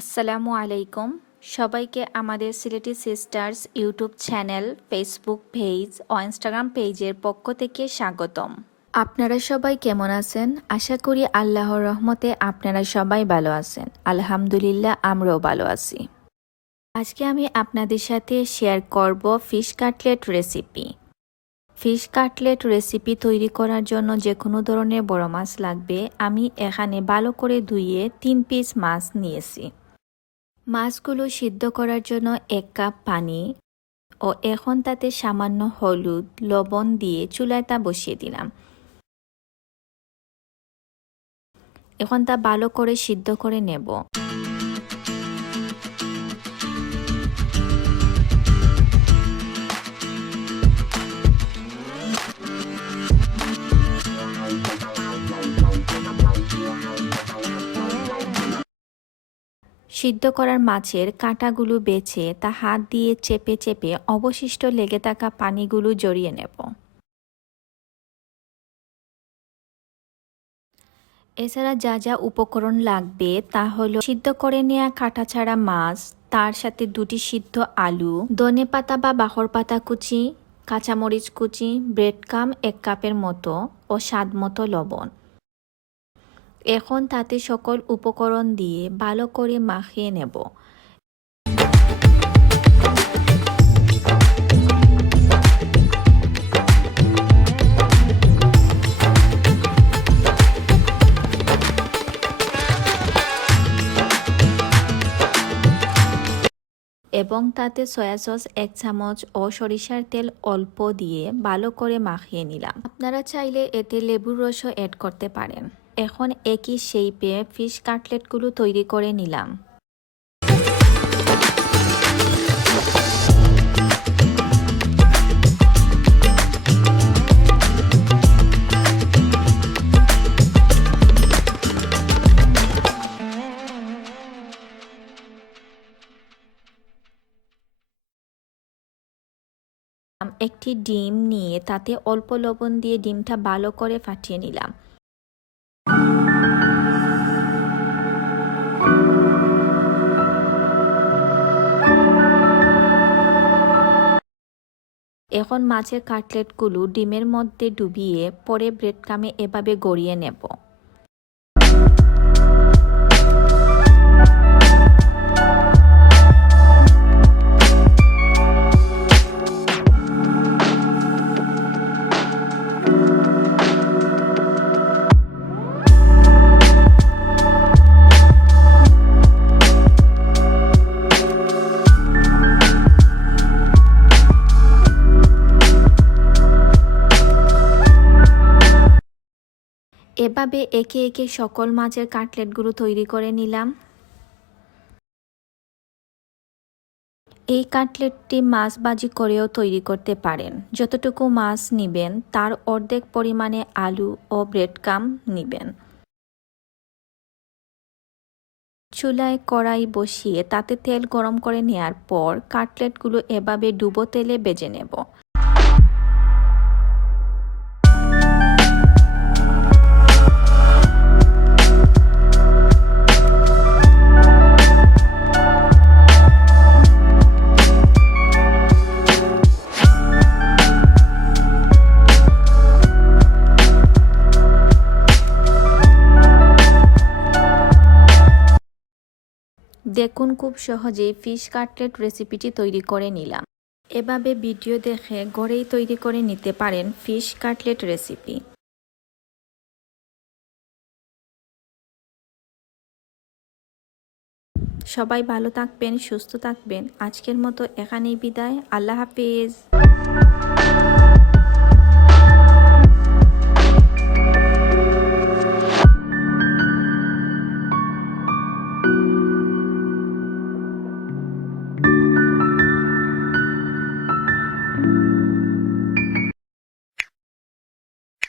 আসসালামু আলাইকুম। সবাইকে আমাদের Sylheti sisters YouTube channel, Facebook page ও ইনস্টাগ্রাম পেজের পক্ষ থেকে স্বাগতম। আপনারা সবাই কেমন আছেন? আশা করি আল্লাহর রহমতে আপনারা সবাই ভালো আছেন। আলহামদুলিল্লাহ, আমরাও ভালো আছি। আজকে আমি আপনাদের সাথে শেয়ার করব fish cutlet recipe. Fish cutlet recipe তৈরি করার জন্য যে কোনো ধরনের বড় মাছ লাগবে। আমি এখানে ভালো করে ধুয়ে তিন পিস মাছ নিয়েছি। মাছগুলো সিদ্ধ করার জন্য এক কাপ পানি ও এখন তাতে সামান্য হলুদ, লবণ দিয়ে চুলায় তা বসিয়ে দিলাম। এখন তা ভালো করে সিদ্ধ করে নেব। সিদ্ধ করার মাছের কাঁটাগুলো বেছে তা হাত দিয়ে চেপে চেপে অবশিষ্ট লেগে থাকা পানিগুলো জড়িয়ে নেব। এছাড়া যা যা উপকরণ লাগবে তা হলো সিদ্ধ করে নেওয়া কাঁটা ছাড়া মাছ, তার সাথে দুটি সিদ্ধ আলু, ধনে পাতা বা বাহর পাতা কুচি, কাঁচামরিচ কুচি, ব্রেড কাম এক কাপের মতো ও স্বাদ মতো লবণ। এখন তাতে সকল উপকরণ দিয়ে ভালো করে মাখিয়ে নেব। এবং তাতে সয়া সস এক চামচ ও সরিষার তেল অল্প দিয়ে ভালো করে মাখিয়ে নিলাম। আপনারা চাইলে এতে লেবুর রসও অ্যাড করতে পারেন। এখন একই শেপে ফিশ কাটলেটগুলো তৈরি করে নিলাম। একটি ডিম নিয়ে তাতে অল্প লবণ দিয়ে ডিমটা ভালো করে ফাটিয়ে নিলাম। এখন মাছের কাটলেটগুলো ডিমের মধ্যে ডুবিয়ে পরে ব্রেড কামে এভাবে গড়িয়ে নেব। এভাবে একে একে সকল মাছের কাটলেটগুলো তৈরি করে নিলাম। এই কাটলেটটি মাছ বাজি করেও তৈরি করতে পারেন। যতটুকু মাছ নিবেন, তার অর্ধেক পরিমাণে আলু ও ব্রেডকাম নিবেন। চুলায় কড়াই বসিয়ে তাতে তেল গরম করে নেয়ার পর কাটলেটগুলো এভাবে ডুবো তেলে বেজে নেব। দেখুন খুব সহজেই ফিশ কাটলেট রেসিপিটি তৈরি করে নিলাম। এভাবে ভিডিও দেখে ঘরেই তৈরি করে নিতে পারেন ফিশ কাটলেট রেসিপি সবাই ভালো থাকবেন, সুস্থ থাকবেন। আজকের মতো এখানেই বিদায়। আল্লাহ হাফিজ।